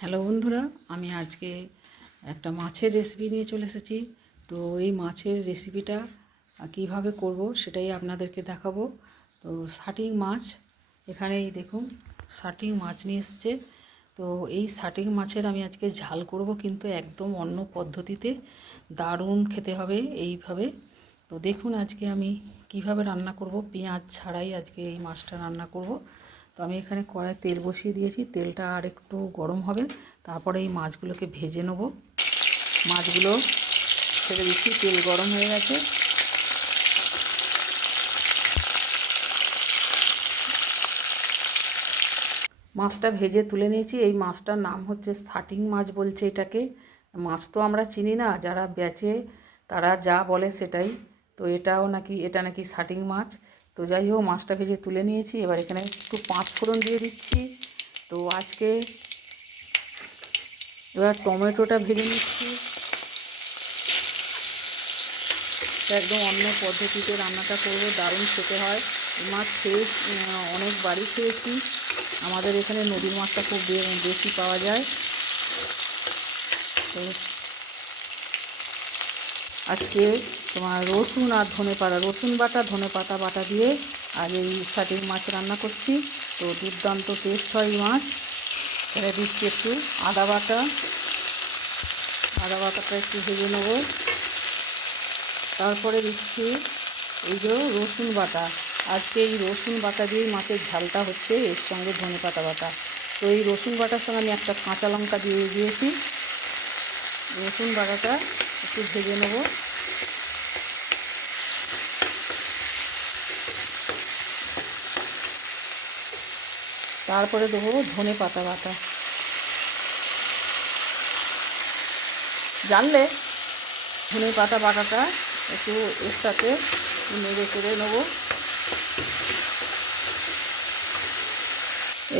Hello বন্ধুরা, আমি আজকে একটা মাছের রেসিপি নিয়ে চলে এসেছি। তো এই মাছের রেসিপিটা কিভাবে করব সেটাই আপনাদেরকে দেখাবো। তো শাটিং মাছ, এখানেই দেখুন শাটিং মাছ নিয়ে এসছে। তো এই শাটিং মাছের আমি আজকে ঝাল করব, কিন্তু একদম অন্য পদ্ধতিতে। দারুণ খেতে হবে এইভাবে। তো দেখুন আজকে আমি কিভাবে রান্না করব, পেঁয়াজ ছাড়াই আজকে এই মাছটা রান্না করব। তো আমি এখানে কড়াই তেল বসিয়ে দিয়েছি, তেলটা আর একটু গরম হবে, তারপরে এই মাছগুলোকে ভেজে নেব। মাছগুলো ছেড়ে দিচ্ছি, তেল গরম হয়ে গেছে। মাছটা ভেজে তুলে নিয়েছি। এই মাছটার নাম হচ্ছে শাটিং মাছ বলছে এটাকে। মাছ তো আমরা চিনি না, যারা বেচে তারা যা বলে সেটাই। তো এটা নাকি শাটিং মাছ। তো যাই হোক, মাছটা ভেজে তুলে নিয়েছি। এবার এখানে একটু পাঁচফোড়ন দিয়ে দিচ্ছি। তো আজকে এবার টমেটোটা ভেজে নিচ্ছি। একদম অন্য পদ্ধতিতে রান্নাটা করব, দারুণ খেতে হয়। মাছ খেয়ে অনেক বাড়ি খেয়েছি। আমাদের এখানে নদীর মাছটা খুব বেশি পাওয়া যায়। তো আজকে তোমার রসুন আর রসুন বাটা ধনে পাতা বাটা দিয়ে আজ এই শাটিং মাছ রান্না করছি। তো দুর্দান্ত টেস্ট হয় এই মাছ। এখানে দিচ্ছি একটু আদা বাটাটা একটু ভেজে নেবো। তারপরে দিচ্ছি এই যে রসুন বাটা। আজকে এই রসুন বাটা দিয়েই মাছের ঝালটা হচ্ছে, এর সঙ্গে ধনে পাতা বাটা। তো এই রসুন বাটার সঙ্গে আমি একটা কাঁচা লঙ্কা দিয়ে দিয়েছি। রসুন বাটাটা একটু ভেজে নেব। তারপরে দেবো ধনে পাতা বাটা। জানলে ধনে পাতা বাটাটা একটু এর সাথে নেড়ে চেড়ে নেবো।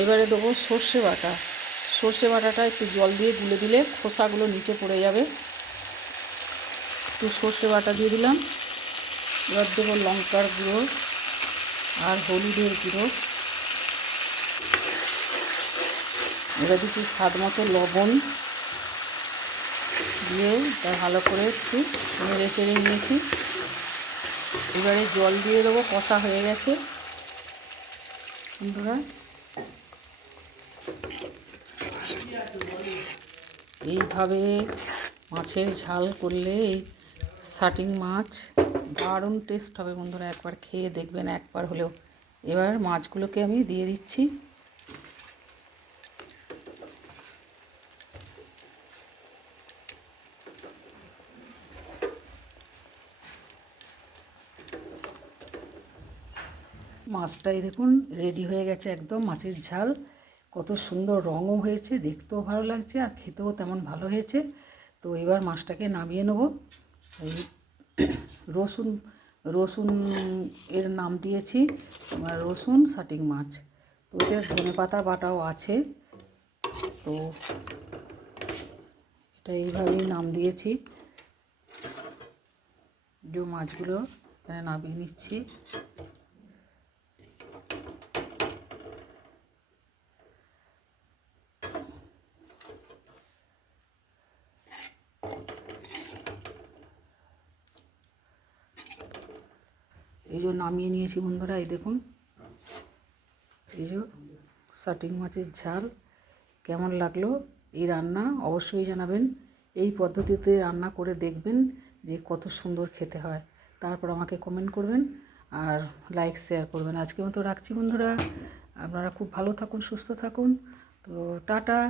এবারে দেবো সর্ষে বাটাটা একটু জল দিয়ে গুলে দিলে খোসাগুলো নিচে পড়ে যাবে। একটু সর্ষে বাটা দিয়ে দিলাম। এবার দেবো লঙ্কার গুঁড়ো আর হলুদের গুঁড়ো। এবার দিচ্ছি স্বাদ মতো লবণ দিয়ে তা ভালো করে একটু নেড়ে চেড়ে নিয়েছি। এবারে জল দিয়ে দেবো, কষা হয়ে গেছে বন্ধুরা। এইভাবে মাছের ঝাল করলে এই শাটিং মাছ দারুণ টেস্ট হবে বন্ধুরা, একবার খেয়ে দেখবেন একবার হলেও। এবার মাছগুলোকে আমি দিয়ে দিচ্ছি। মাছটাই দেখুন রেডি হয়ে গেছে, একদম মাছের ঝাল। কত সুন্দর রঙও হয়েছে, দেখতেও ভালো লাগছে আর খেতেও তেমন ভালো হয়েছে। তো এবার মাছটাকে নামিয়ে নেব। এই রসুন রসুন এর নাম দিয়েছি তোমার রসুন শাটিং মাছ। তো এটা ধনেপাতা বাটাও আছে। তো এটা এইভাবেই নাম দিয়েছি। যে মাছগুলো এখানে নামিয়ে নিচ্ছি। এই যে নামিয়ে নিয়েছি বন্ধুরা, এই দেখুন এই যে শাটিং মাছের ঝাল। কেমন লাগলো এই রান্না অবশ্যই জানাবেন। এই পদ্ধতিতে রান্না করে দেখবেন যে কত সুন্দর খেতে হয়। তারপর আমাকে কমেন্ট করবেন আর লাইক শেয়ার করবেন। আজকের মতো রাখছি বন্ধুরা, আপনারা খুব ভালো থাকুন, সুস্থ থাকুন। তো টাটা।